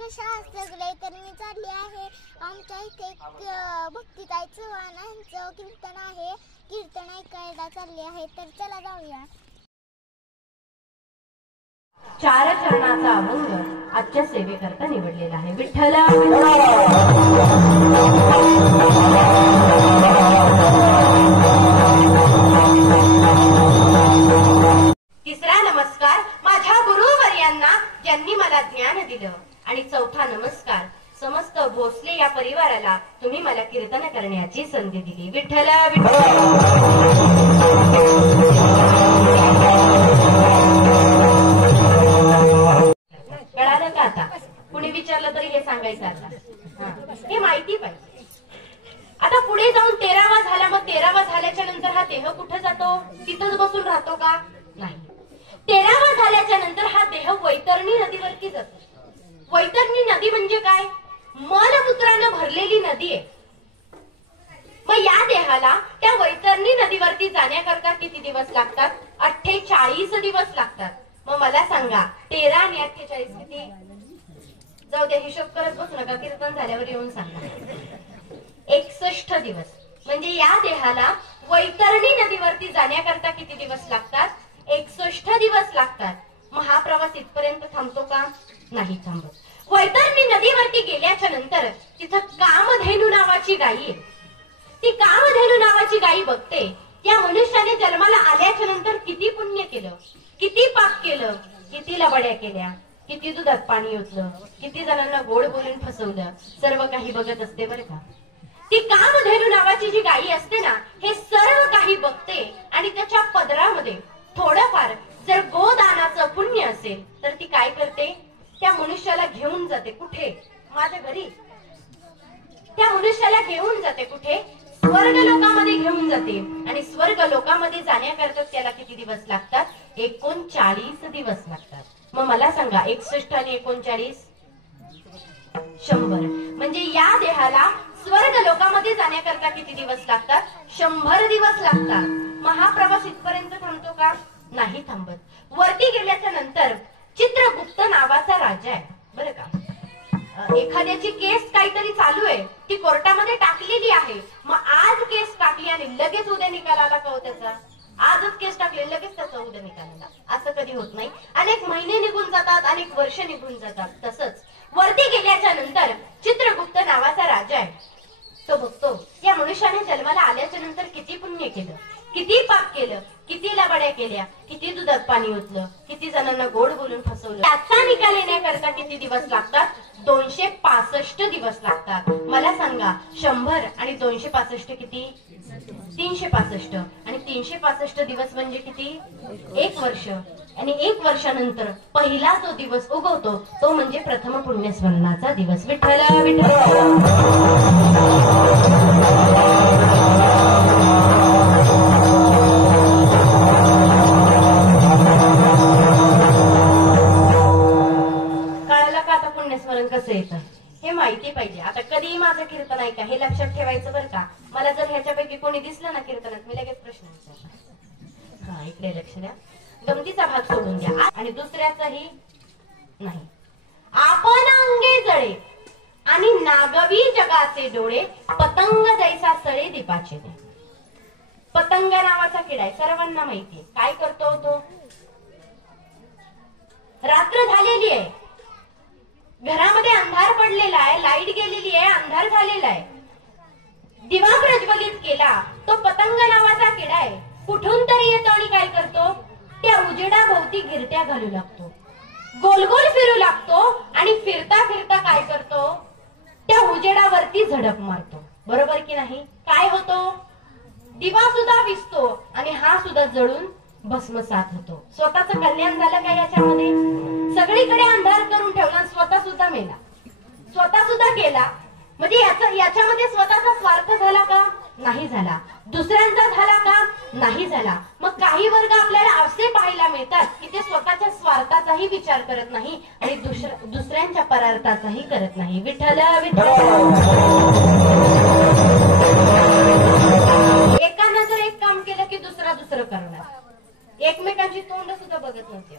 कशा सगळे तर मी चालली आहे आमच्या इथे भक्तिताई चव्हाण यांचं कीर्तन आहे. कीर्तन ऐकायला चालले आहे तर चला जाऊया. चार चरणाचा अभंग आजच्या सेवेकरता निवडलेला आहे. विठ्ठल तिसरा नमस्कार माझ्या गुरुवर्यांना ज्यांनी मला ज्ञान दिलं आणि चौथा नमस्कार समस्त भोसले या परिवाराला तुम्ही मला कीर्तन करण्याची संधी दिली. विठ्ठल कळालं का? आता कुणी विचारलं तरी हे सांगायचं. आता हे माहिती पाहिजे. आता पुढे जाऊन 13वा झाला. मग 13वा झाल्याच्या नंतर हा देह कुठे जातो? तिथंच बसून राहतो का? नाही. 13वा झाल्याच्या नंतर हा देह वैतरणी नदीवरती जातो. वैतरणी नदी म्हणजे काय? मलमूत्रानं भरलेली नदी आहे. मग या देहाला त्या वैतरणी नदीवरती जाण्याकरता किती दिवस लागतात? 48 दिवस लागतात. मग मला सांगा 13 आणि 48 किती? जाऊ द्या, हिशोब करत बसू नका, कीर्तन झाल्यावर येऊन सांगा. 61 दिवस. म्हणजे या देहाला वैतरणी नदीवरती जाण्याकरता किती दिवस लागतात? 61 दिवस लागतात. मग हा प्रवास इथपर्यंत थांबतो का? नाही थांबत. वैतरणी नदीवरती गेल्याच्या नंतर तिथं कामधेनू नावाची गाई आहे. ती कामधेनू नावाची गाई बघते या मनुष्याने जन्माला आल्याच्या नंतर किती पुण्य केलं, किती पाप केलं, किती लबाड्या केल्या, किती दुधात पाणी ओतलं, किती जणांना गोड बोलून फसवलं, सर्व काही बघत असते बरं का. ती कामधेनू नावाची जी गाई असते ना, हे सर्व काही बघते आणि त्याच्या पदरामध्ये थोडंफार जर गोदानाचं पुण्य असेल तर ती काय करते? त्या मनुष्याला घेऊन जाते. कुठे? माझ्या घरी. त्या मनुष्याला घेऊन जाते. कुठे? स्वर्ग लोकामध्ये घेऊन जाते. आणि स्वर्ग लोकामध्ये जाण्याकरता त्याला किती दिवस लागतात? 39 दिवस लागतात. मग मला सांगा 61 आणि 39 100. म्हणजे या देहाला स्वर्ग लोकामध्ये जाण्याकरता किती दिवस लागतात? 100 दिवस लागतात. मग हा प्रवास इथपर्यंत थांबतो का? नाही थांबत. वरती गेल्याच्या नंतर चित्रगुप्त नावाचा राजा आहे बरं का. एखाद्याची केस काहीतरी चालू आहे, ती कोर्टामध्ये टाकलेली आहे. मग आज केस टाकली आणि लगेच उद्या निकाल आला का हो त्याचा? आजच केस टाकले लगेच त्याचा उद्या निकाल आला, असं कधी होत नाही. अनेक महिने निघून जातात, अनेक वर्ष निघून जातात. तसंच वरती गेल्याच्या नंतर चित्रगुप्त नावाचा राजा आहे. तो बघतो या मनुष्याने जन्माला आल्याच्या नंतर किती पुण्य केलं, किती पाप केलं, किती लबाड्या केल्या, किती दुधात पाणी ओतलं, किती जणांना गोड बोलून फसवलं. त्याचा निकाल येण्याकरता किती दिवस लागतात? 265 दिवस लागतात. मला सांगा 100 आणि 265 किती? 365. आणि 365 दिवस म्हणजे किती? 1 वर्ष. आणि 1 वर्षानंतर पहिला जो दिवस उगवतो तो म्हणजे प्रथम पुण्यस्मरणाचा दिवस. विठ्ठल विठ्ठल. पुण्यस्मरण कसं येतं हे माहिती पाहिजे. आता कधीही माझं कीर्तन ऐका, हे लक्षात ठेवायचं बरं का. मला जर ह्याच्यापैकी कोणी दिसलं ना कीर्तनात, मी लगेच प्रश्न विचारणार. हा, इकडे लक्ष द्या. गमतीचा भाग सोडून द्या आणि दुसऱ्याचाही नाही. आपण अंगे जळे आणि नागवी जगाचे डोळे, पतंग जैसा सळे दीपाचे दे. पतंग नावाचा किडा आहे, सर्वांना माहितीये. काय करतो तो? रात्र झालेली आहे, घरामध्ये अंधार पडलेला आहे, लाईट गेलेली आहे, अंधार झालेला आहे. दिवा प्रज्वलित केला. तो पतंग नावाचा किडा आहे, कुठून तरी येतो आणि काय करतो? त्या उजेडाभोवती गिरट्या घालू लागतो, गोल गोल फिरू लागतो आणि फिरता फिरता काय करतो? त्या उजेडावरती झडप मारतो. बरोबर की नाही? काय होतो? दिवा सुद्धा विझतो आणि हा सुद्धा जळून भस्मसात होतो. स्वतःचं कल्याण झालं का याच्यामध्ये? सगळीकडे अंधार करून ठेवला, स्वतः सुद्धा मेला, स्वतः सुद्धा गेला. म्हणजे याच्यामध्ये स्वतःचा स्वार्थ झाला का? नाही झाला. दुसऱ्यांचा झाला का? नाही झाला. मग काही वर्ग आपल्याला असे पाहायला मिळतात की ते स्वतःच्या स्वार्थाचाही विचार करत नाही आणि दुसऱ्यांच्या परार्थाचाही करत नाही. विठ्ठल विठ्ठल. एकानं जर एक काम केलं की दुसरं करणार. एकमेकांची तोंड सुद्धा बघत नव्हते.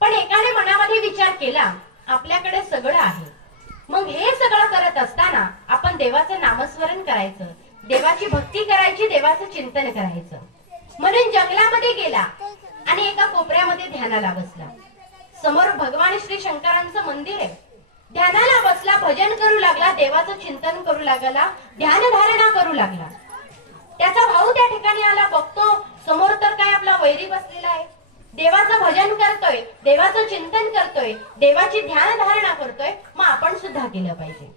पण एकाने मनामध्ये विचार केला आपल्याकडे सगळं आहे. मग हे सगळं करत असताना आपण देवाचं नामस्मरण करायचं, देवाची भक्ती करायची, देवाचं चिंतन करायचं. म्हणून जंगलामध्ये गेला आणि एका कोपऱ्यामध्ये ध्यानाला बसला. समोर भगवान श्री शंकरांचं मंदिर आहे. ध्यानाला बसला, भजन करू लागला, देवाचं चिंतन करू लागला, ध्यानधारणा करू लागला. त्याचा भाऊ त्या ठिकाणी आला, बघतो समोर तर काय आपला वैरी बसलेला आहे. देवाचं भजन करतोय, देवाचं चिंतन करतोय, देवाची ध्यानधारणा करतोय. मग आपण सुद्धा केलं पाहिजे.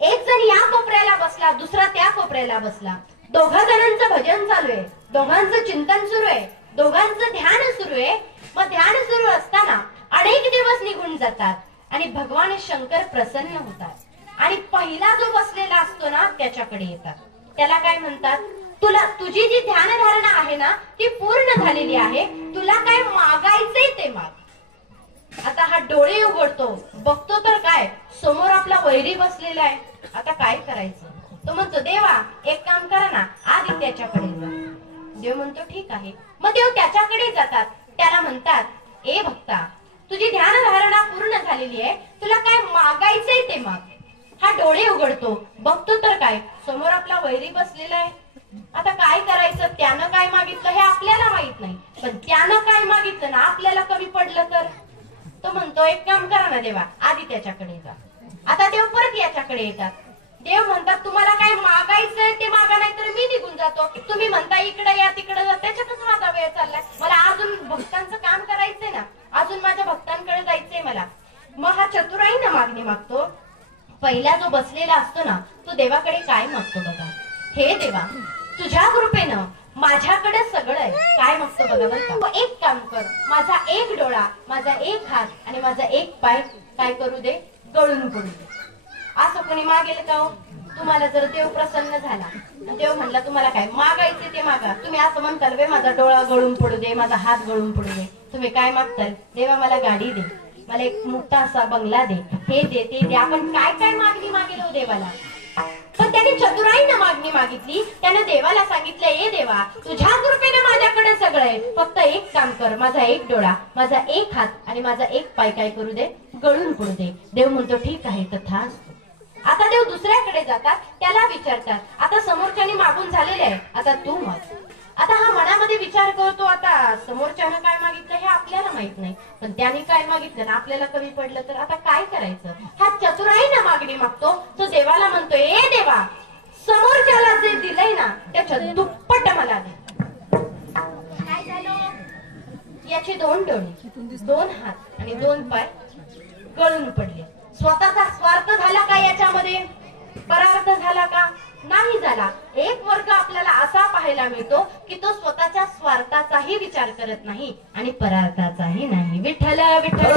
एक जण या कोपऱ्याला बसला, दुसरा त्या कोपऱ्याला बसला. दोघा जणांचं भजन चालू आहे, दोघांचं चिंतन सुरू आहे, दोघांचं ध्यान सुरू आहे. मग ध्यान सुरू असताना अनेक दिवस निघून जातात आणि भगवान शंकर प्रसन्न होतात आणि पहिला जो बसलेला असतो ना त्याच्याकडे येतात. त्याला काय म्हणतात, तुला तुझी जी ध्यानधारणा आहे ना ती पूर्ण झालेली आहे, तुला काय मागायचंय ते माग. आता हा डोळे उघडतो, बघतो तर काय समोर आपला वैरी बसलेला आहे. आता काय करायचं? तो म्हणतो, देवा एक काम करा ना, आधी त्याच्याकडे जा. देव म्हणतो ठीक आहे. मग देव त्याच्याकडे जातात. त्याला म्हणतात, ए भक्ता, तुझी ध्यानधारणा पूर्ण झालेली आहे, तुला काय मागायचंय ते माग. हा डोळे उघडतो, बघतो तर काय समोर आपला वैरी बसलेला आहे. आता काय करायचं? त्यानं काय मागितलं हे आपल्याला माहित नाही, पण त्यानं काय मागितलं ना आपल्याला कमी पडलं तर. तो म्हणतो, एक काम करा ना देवा, आधी त्याच्याकडे जा. आता देव परत याच्याकडे येतात. देव म्हणतात, तुम्हाला काय मागायचंय ते मागा, नाही तर मी निघून जातो. तुम्ही म्हणता इकडे या तिकडे जा, त्याच्यातच माझा वेळ चाललाय. मला अजून भक्तांचं काम करायचंय ना, अजून माझ्या भक्तांकडे जायचंय मला. मग हा चतुराईनं मागणी मागतो. पहिला जो बसलेला असतो ना तो देवाकडे काय मागतो बघा, हे देवा तुझ्या कृपेनं माझ्याकडे सगळं आहे. काय मागतो बघा बरं का, एक काम कर, माझा एक डोळा, माझा एक हात आणि माझा एक पाय काय करू दे, गळून पडू दे. असं कोणी मागेल का हो? तुम्हाला जर देव प्रसन्न झाला, देव म्हणला तुम्हाला काय मागायचे ते मागा, तुम्ही असं म्हणताल वे माझा डोळा गळून पडू दे, माझा हात गळून पडू दे. तुम्ही काय मागताल? देवा मला गाडी दे, मला एक मोठा असा बंगला दे, हे दे ते दे. आपण काय काय मागणी मागेल हो देवाला. पण त्याने चतुराईनं मागणी मागितली. त्याने देवाला सांगितलं, ए देवा तुझ्या कृपेने माझ्याकडे सगळं आहे, फक्त एक काम कर, माझा एक डोळा, माझा एक हात आणि माझा एक पाय काय करू दे, गळून पडू दे. देव म्हणतो ठीक आहे तथास्तु. आता देव दुसऱ्याकडे जातात, त्याला विचारतात, आता समोरच्याने मागून झालेले आहे, आता तू माग. आता हा मनामध्ये विचार करतो, आता समोरच्यानं काय मागितलं हे आपल्याला माहित नाही, पण त्याने काय मागितलं ना आपल्याला कमी पडलं तर आता काय करायचं. हा चतुराईनं मागणी मागतो. तो देवाला म्हणतो, ए देवा समोरच्याला जे दिलंय ना त्याच्या दुप्पट मला दे. काय झालं? याचे दोन डोळे, दोन हात आणि दोन पाय गळून पडले. स्वतःचा स्वार्थ झाला का याच्यामध्ये? परार्थ झाला का? नाही झाला. एक वर्ग आपल्याला असा पाहायला मिळतो की तो स्वतःच्या स्वार्थाचाही विचार करत नाही आणि परार्थाचाही नाही. विठ्ठल विठ्ठल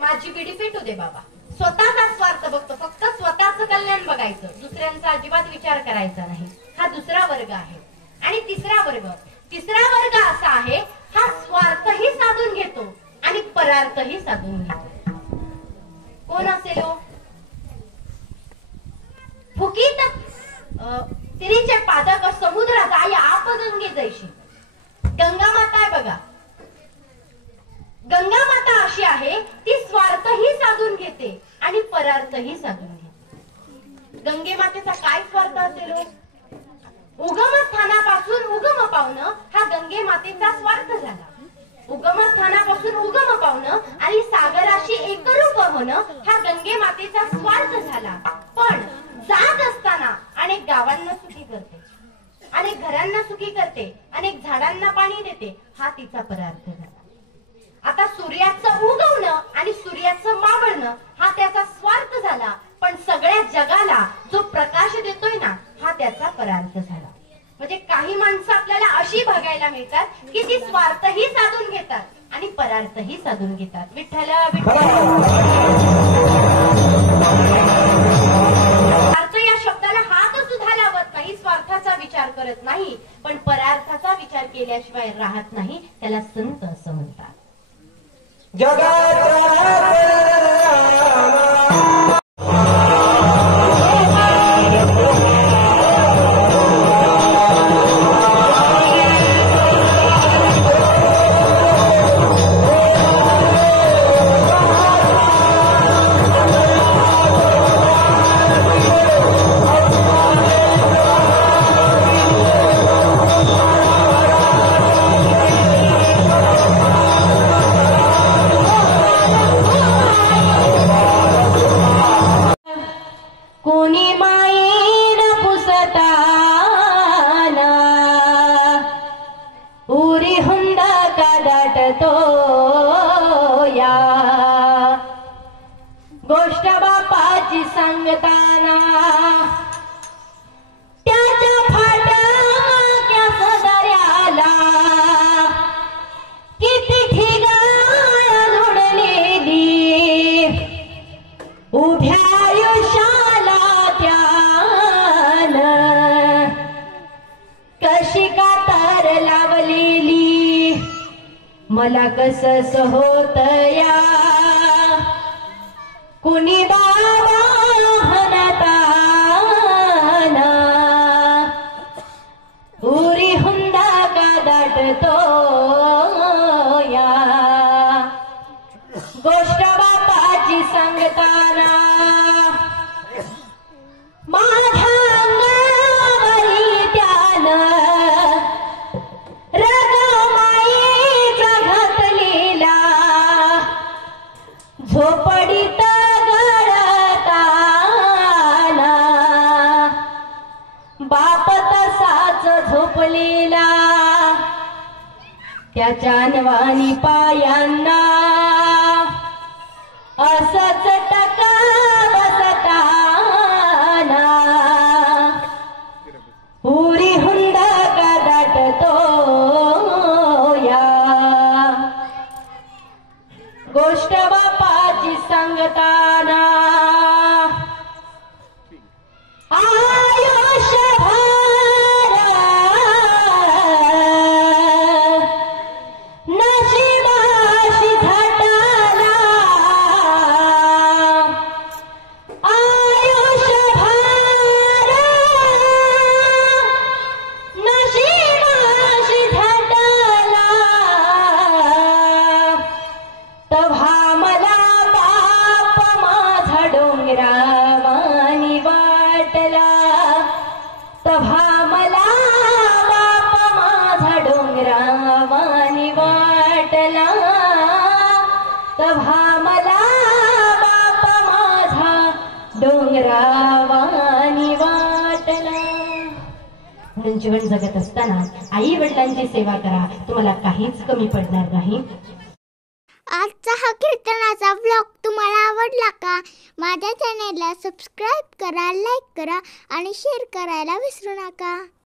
माझी पिढी पेटू दे बाबा. स्वतःचा स्वार्थ बघतो, फक्त स्वतःचं कल्याण बघायचं, दुसऱ्यांचा अजिबात विचार करायचा नाही. हा दुसरा वर्ग आहे. आणि तिसरा वर्ग असा आहे, हा स्वार्थही साधून घेतो आणि परार्थही साधून घेतो. कोण असेल हो? फुकीत तिरीचे पादक समुद्र जाई आप गंगे जैशी. गंगा माता आहे बघा. गंगा माता अशी आहे, ती स्वार्थही साधून घेते आणि परार्थही साधून घेते. गंगे मातेचा काय स्वार्थ असेल हो? उगमस्थानापासून उगम पावणं हा गंगे मातेचा स्वार्थ झाला. उगमस्थानापासून उगम पावणं आणि सागराशी एकरूप होणं हा गंगे मातेचा स्वार्थ झाला. पण जात असताना अनेक गावांना सुखी करते, अनेक घरांना सुखी करते, अनेक झाडांना पाणी देते, हा तिचा परार्थ झाला. आता सूर्याचं उगवणं आणि सूर्याचं मावळणं हा त्याचा स्वार्थ झाला. पण सगळ्या जगाला जो प्रकाश देतोय ना हा त्याचा परार्थ झाला. म्हणजे काही माणसं आपल्याला अशी बघायला मिळतात की ती स्वार्थही साधून घेतात आणि परार्थही साधून घेतात. विठ्ठल स्वार्थ या शब्दाला हात सुद्धा लावत नाही, स्वार्थाचा विचार करत नाही, पण परार्थाचा विचार केल्याशिवाय राहत नाही. त्याला संत असं म्हणतात. बापाची सांगताना त्याच्या फाटक्या सदऱ्याला किती ठिगाळ जोडलेली उभ्या आयुष्याला त्यानं कशी कातर लावलेली मला कसं होत या कुणी बाबा म्हणताना उरी हुंदा का दाटतो या गोष्ट बापाची सांगताना माझ्या अंगावरी त्यानं रगमाईचा घातलेला झोपडीत गळताना बाप तसाच झोपलेला त्याच्या अनवाणी पायांना असंच टका बसताना पुरी हुंडा का दाटतो या गोष्ट बापाची सांगताना आयुष्यभर नशिबाशी झटला आयुष्यभर नशिबाशी झटला तव्हा मला बाप माझा डोंगरावानी वाटला तव्हा मला बाप माझा डोंगरावानी वाटला तव्हा मला बाप माझा डोंगरावानी वाटला. म्हणून जीवन जगत असताना आई वडिलांची सेवा करा, तुम्हाला काहीच कमी पडणार नाही. आजचा हा कीर्तनाचा व्लॉग तुम्हाला आवडला का? माझ्या चॅनेलला सबस्क्राईब करा, लाईक करा आणि शेअर करायला विसरू नका.